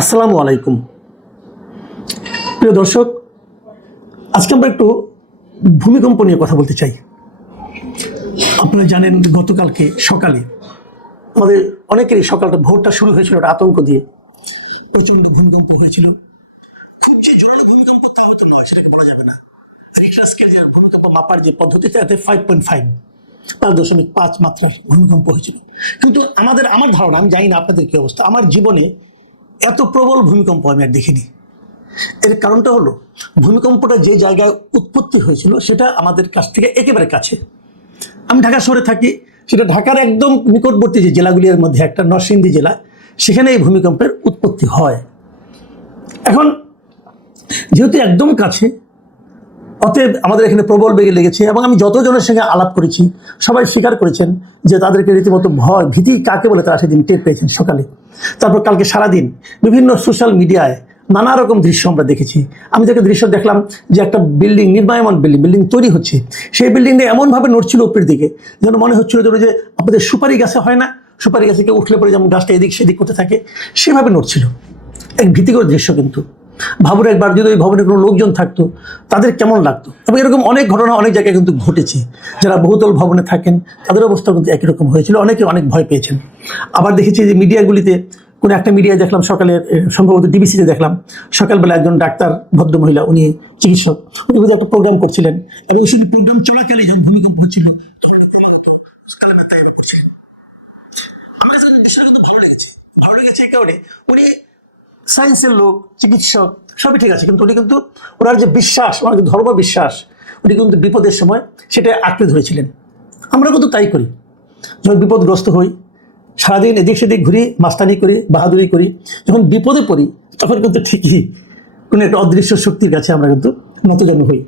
আসসালামু আলাইকুম। প্রিয় দর্শক, আজকে আমরা একটু ভূমিকম্প নিয়ে কথা বলতে চাই। আপনারা জানেন গতকালকে সকালে আমাদের অনেকেরই সকালটা ভোরটা শুরু হয়েছিল আতঙ্ক দিয়ে। প্রচণ্ড ভূমিকম্প হয়েছিল। খুব যে জোরালো ভূমিকম্প তা হয়তো নয়, সেটাকে বলা যাবে না। রিক্টার স্কেল যে ভূমিকম্প মাপার যে পদ্ধতি তাতে ফাইভ পয়েন্ট ফাইভ পাঁচ দশমিক পাঁচ মাত্রার ভূমিকম্প হয়েছিল। কিন্তু আমাদের, আমার ধারণা, আমি জানি না আপনাদের কি অবস্থা, আমার জীবনে এত প্রবল ভূমিকম্প আমি আর দেখিনি। এর কারণটা হলো, ভূমিকম্পটা যে জায়গায় উৎপত্তি হয়েছিল, সেটা আমাদের কাছ থেকে একেবারে কাছে। আমি ঢাকা শহরে থাকি, সেটা ঢাকার একদম নিকটবর্তী যে জেলাগুলির মধ্যে একটা নরসিংদী জেলা, সেখানে এই ভূমিকম্পের উৎপত্তি হয়। এখন, যেহেতু একদম কাছে, অতএব আমাদের এখানে প্রবল বেগে লেগেছে এবং আমি যতজনের সঙ্গে আলাপ করেছি, সবাই স্বীকার করেছেন যে তাদেরকে রীতিমতো ভয়, ভীতি কাকে বলে তারা সেদিন টের পেয়েছেন সকালে। তারপর কালকে সারাদিন বিভিন্ন সোশ্যাল মিডিয়ায় নানা রকম দৃশ্য আমরা দেখেছি। আমি একটা দৃশ্য দেখলাম যে একটা বিল্ডিং নির্মায়মান বিল্ডিং বিল্ডিং তৈরি হচ্ছে। সেই বিল্ডিংটা এমনভাবে নড়ছিল উপরের দিকে, যেন মনে হচ্ছিল যে আমাদের সুপারি গাছে হয় না। সুপারি গাছে কেউ উঠলে পরে যেমন গাছটা এদিক সেদিক করতে থাকে, সেভাবে নড়ছিল। এক ভীতিকর দৃশ্য কিন্তু। ভাবুন একবার, যদি ওই ভবনে কোনো লোকজন থাকতো, তাদের কেমন লাগতো? এবং এরকম অনেক ঘটনা, অনেক জায়গায় কিন্তু ঘটেছে। যারা বহুতল ভবনে থাকেন, তাদের অবস্থা কিন্তু একই রকম হয়েছিল। অনেকে অনেক ভয় পেয়েছেন। আবার দেখেছি যে মিডিয়াগুলিতে কোনো একটা মিডিয়ায় দেখলাম, সকালে সম্ভবত ডিবিসিতে দেখলাম, সকালবেলা একজন ডাক্তার, ভদ্রমহিলা, উনি চিকিৎসক, উনি বোধহয় একটা প্রোগ্রাম করছিলেন। এবং সেই প্রোগ্রাম চলাকালে যখন ভূমিকম্প হচ্ছিল তখন ক্রমাগত আমার কাছে বিষয়টা কিন্তু ভালো লেগেছে। ভালো লেগেছে কারণে। উনি সায়েন্সের লোক, চিকিৎসক, সবই ঠিক আছে, কিন্তু উনি কিন্তু ওনার যে বিশ্বাস, ওনার যে ধর্ম বিশ্বাস, উনি কিন্তু বিপদের সময় সেটা আঁকড়ে ধরেছিলেন। আমরা কিন্তু তাই করি। যখন বিপদগ্রস্ত হই, সারাদিন এদিক সেদিক ঘুরি, মাস্তানি করি, বাহাদুরি করি, যখন বিপদে পড়ি, তখন কিন্তু ঠিকই কোনো একটা অদৃশ্য শক্তির কাছে আমরা কিন্তু নতজানু হই,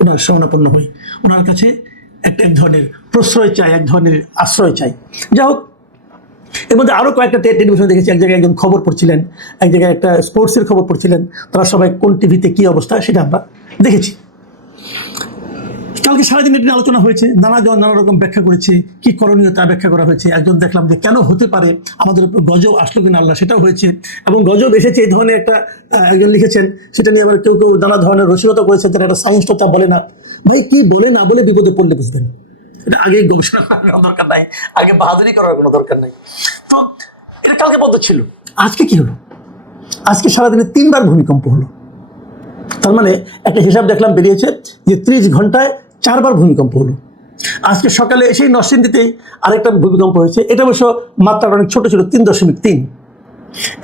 ওনার শরণাপন্ন হই। ওনার কাছে একটা এক ধরনের প্রশ্রয় চাই, এক ধরনের আশ্রয় চাই। যা হোক এর মধ্যে আরও কয়েকটা টেলিভিশন দেখেছি। এক জায়গায় একজন খবর পড়ছিলেন, এক জায়গায় একটা স্পোর্টসের খবর পড়ছিলেন, তারা সবাই কোন টিভিতে কী অবস্থা সেটা আমরা দেখেছি। কালকে সারাদিন এটা আলোচনা হয়েছে, নানা জন নানা রকম ব্যাখ্যা করেছে, কি করণীয় তা ব্যাখ্যা করা হয়েছে। একজন দেখলাম যে কেন হতে পারে, আমাদের উপর গজব আসলো কিনা আল্লাহ সেটাও হয়েছে। এবং গজব এসেছে এই ধরনের একটা একজন লিখেছেন, সেটা নিয়ে আবার কেউ কেউ নানা ধরনের রসিকতা করেছে তারা একটা সায়েন্স তা বলে না। ভাই, কি বলে না বলে বিপদে পড়লে বুঝবেন। এটা আগে গবেষণা করার কোনো দরকার নাই, আগে বাহাদুরি করার কোনো দরকার নাই। তো এটা কালকে পদ্ধতি ছিল। আজকে কি হলো? আজকে সারাদিনে তিনবার ভূমিকম্প হলো। তার মানে একটা হিসাব দেখলাম বেরিয়েছে যে ত্রিশ ঘন্টায় চারবার ভূমিকম্প হলো। আজকে সকালে সেই নরসিংদীতেই আরেকটা ভূমিকম্প হয়েছে। এটা অবশ্য মাত্রাটা অনেক ছোট ছিল, তিন দশমিক তিন।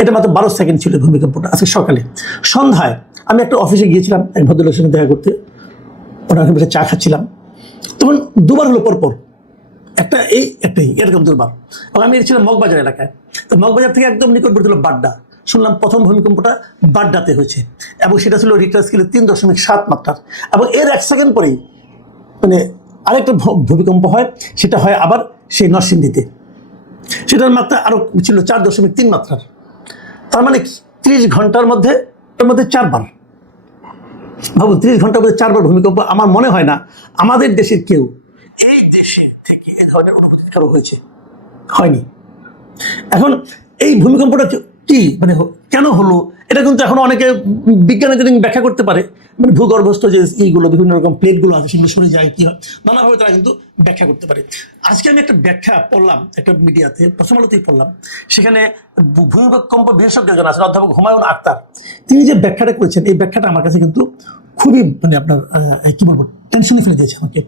এটা মাত্র বারো সেকেন্ড ছিল ভূমিকম্পটা আজকে সকালে। সন্ধ্যায় আমি একটা অফিসে গিয়েছিলাম, এক ভদ্রলোকের সঙ্গে দেখা করতে। ওনার চা খাচ্ছিলাম। তখন দুবার হলো পরপর। একটা এই একটাই এরকম দুবার। এবং আমি ছিলাম মগবাজার এলাকায়। তো মগবাজার থেকে একদম নিকটবর্তী হলো বাড্ডা। শুনলাম প্রথম ভূমিকম্পটা বাড্ডাতে হয়েছে। এবং সেটা ছিল রিক্টার স্কেলে তিন দশমিক সাত মাত্রার। এবং এর এক সেকেন্ড পরেই মানে আরেকটা ভূমিকম্প হয়। সেটা হয় আবার সেই নরসিংদীতে। সেটার মাত্রা আরও ছিল চার দশমিক তিন মাত্রার। তার মানে ত্রিশ ঘণ্টার মধ্যে, তার মধ্যে চারবার। ভাবুন তিরিশ ঘণ্টা মধ্যে চারবার ভূমিকম্প, আমার মনে হয় না আমাদের দেশের কেউ এই দেশে থেকে এ ধরনের অনুভূতি কারও হয়েছে। হয়নি। এখন এই ভূমিকম্পটা কি- মানে কেন হলো? এটা কিন্তু এখন অনেকে বিজ্ঞানের যদি ব্যাখ্যা করতে পারে। মানে ভূগর্ভস্থ যে এইগুলো বিভিন্ন রকম প্লেটগুলো আছে, সেগুলো সরে যায়, কি হয়? নানাভাবে তারা কিন্তু ব্যাখ্যা করতে পারে। আজকে আমি একটা ব্যাখ্যা পড়লাম, একটা মিডিয়াতে, প্রথম আলোতেই পড়লাম। সেখানে ভূমিকম্প বিশেষজ্ঞ একজন আছেন, অধ্যাপক হুমায়ুন আক্তার। তিনি যে ব্যাখ্যাটা করেছেন, এই ব্যাখ্যাটা আমার কাছে কিন্তু খুবই মানে আপনার কি বলব টেনশনে ফেলে দিয়েছে আমাকে।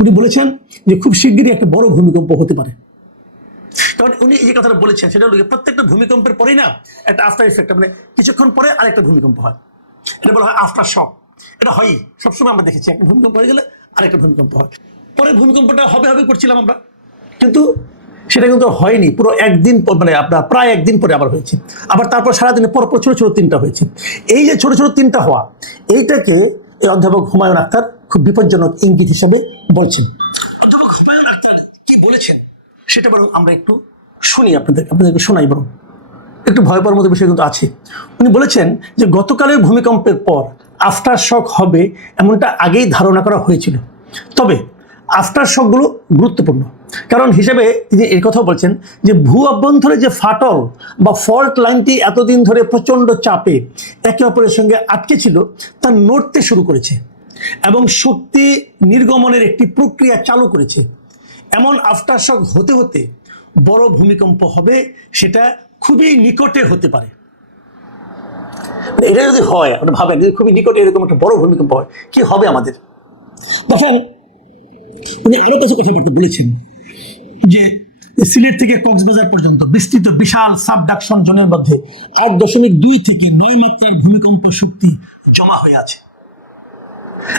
উনি বলেছেন যে খুব শিগগিরই একটা বড় ভূমিকম্প হতে পারে। কারণ উনি যে কথাটা বলেছেন, সেটা হলো প্রত্যেকটা ভূমিকম্পের পরেই না একটা আফটার ইফেক্ট মানে কিছুক্ষণ পরে আরেকটা ভূমিকম্প হয়। এটা বলা হয় আফটার শক এটা হয়ই। সবসময় আমরা দেখেছি, একটা ভূমিকম্প হয়ে গেলে আরেকটা ভূমিকম্প হয়। পরে ভূমিকম্পটা হবে হবে করছিলাম আমরা। কিন্তু সেটা কিন্তু হয়নি। পুরো একদিন পর মানে আপনার প্রায় একদিন পরে আবার হয়েছে। আবার তারপর সারাদিনে পর পর ছোটো ছোটো তিনটা হয়েছে। এই যে ছোটো ছোটো তিনটা হওয়া, এইটাকে এই অধ্যাপক হুমায়ুন আক্তার খুব বিপজ্জনক ইঙ্গিত হিসেবে বলছেন। অধ্যাপক হুমায়ুন আক্তার কি বলেছেন? সেটা বরং আমরা একটু শুনি আপনাদের, আপনাদেরকে শোনাই বরং। একটু ভয় পাওয়ার মতো বিষয় কিন্তু আছে। উনি বলেছেন যে গতকালের ভূমিকম্পের পর আফটার শক হবে এমনটা আগেই ধারণা করা হয়েছিল। তবে আফটার শকগুলো গুরুত্বপূর্ণ। কারণ হিসেবে তিনি এই কথা বলছেন যে ভূ অভ্যন্তরে যে ফাটল বা ফল্ট লাইনটি এতদিন ধরে প্রচণ্ড চাপে একে অপরের সঙ্গে আটকে ছিল, তা নড়তে শুরু করেছে এবং শক্তি নির্গমনের একটি প্রক্রিয়া চালু করেছে। এমন আফটার শক হতে হতে বড় ভূমিকম্প হবে, সেটা খুবই নিকটে হতে পারে। এটা যদি হয়, আপনি ভাবেন যদি খুবই নিকটে এরকম একটা বড় ভূমিকম্প হয়, কি হবে আমাদের? তখন উনি আরও কিছু কথাবার্তা বলেছেন যে সিলেট থেকে কক্সবাজার পর্যন্ত বিস্তৃত বিশাল সাবডাকশন জোনের মধ্যে এক দশমিক দুই থেকে নয় মাত্রার ভূমিকম্প শক্তি জমা হয়ে আছে।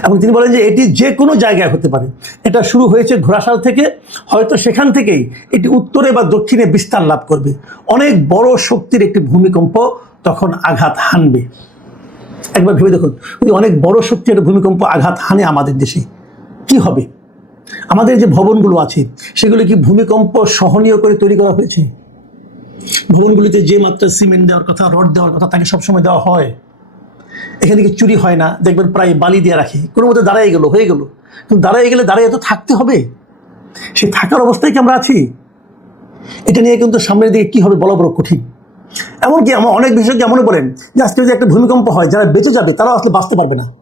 এবং তিনি বলেন যে এটি যে কোনো জায়গায় হতে পারে। এটা শুরু হয়েছে ঘোড়াশাল থেকে, হয়তো সেখান থেকেই এটি উত্তরে বা দক্ষিণে বিস্তার লাভ করবে। অনেক বড় শক্তির একটি ভূমিকম্প তখন আঘাত হানবে। একবার ভেবে দেখুন অনেক বড় শক্তির ভূমিকম্প আঘাত হানে আমাদের দেশে, কি হবে? আমাদের যে ভবনগুলো আছে, সেগুলো কি ভূমিকম্প সহনীয় করে তৈরি করা হয়েছে? ভবনগুলিতে যে মাত্রা সিমেন্ট দেওয়ার কথা, রড দেওয়ার কথা, তাকে সবসময় দেওয়া হয়। এখানে কি চুরি হয় না, দেখবেন প্রায় বালি দিয়ে রাখি। কোনো মতো দাঁড়াই গেলো, হয়ে গেলো। কিন্তু দাঁড়াই গেলে দাঁড়াই তো থাকতে হবে। সে থাকার অবস্থায় কি আমরা আছি? এটা নিয়ে কিন্তু সামনের দিকে কী হবে বলা বড় কঠিন। এমনকি আমার অনেক বিশেষজ্ঞ এমনও বলেন যে আজকে যদি একটা ভূমিকম্প হয়, যারা বেঁচে যাবে তারা আসলে বাঁচতে পারবে না।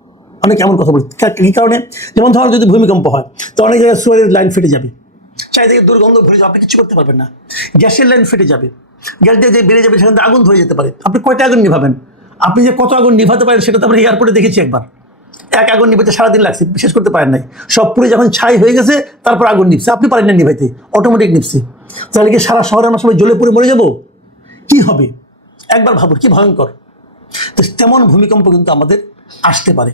অনেক এমন কথা বলি। কা- কারণে? যেমন ধরো যদি ভূমিকম্প হয়, তো অনেক জায়গায় সোয়ের লাইন ফেটে যাবে। চারিদিকে দুর্গন্ধ ভরে যাবে। আপনি কিছু করতে পারবেন না। গ্যাসের লাইন ফেটে যাবে। গ্যাস দিয়ে যে বেড়ে যাবে, সেখান থেকে আগুন ধরে যেতে পারে। আপনি কয়টা আগুন নিভাবেন? আপনি যে কত আগুন নিভাতে পারেন সেটা তো আমরা এয়ারপোর্টে দেখেছি একবার। এক আগুন নিভাতে সারাদিন লাগছে, বিশেষ করতে পারেন নাই। সব পুরে যখন ছাই হয়ে গেছে, তারপর আগুন নিপছে আপনি পারেন না নিভাইতে অটোমেটিক নিপছে তাহলে কি সারা শহরে আমরা সবাই জ্বলে পুড়ে মরে যাব? কি হবে? একবার ভাবুন, কি ভয়ঙ্কর। তো তেমন ভূমিকম্প কিন্তু আমাদের আসতে পারে।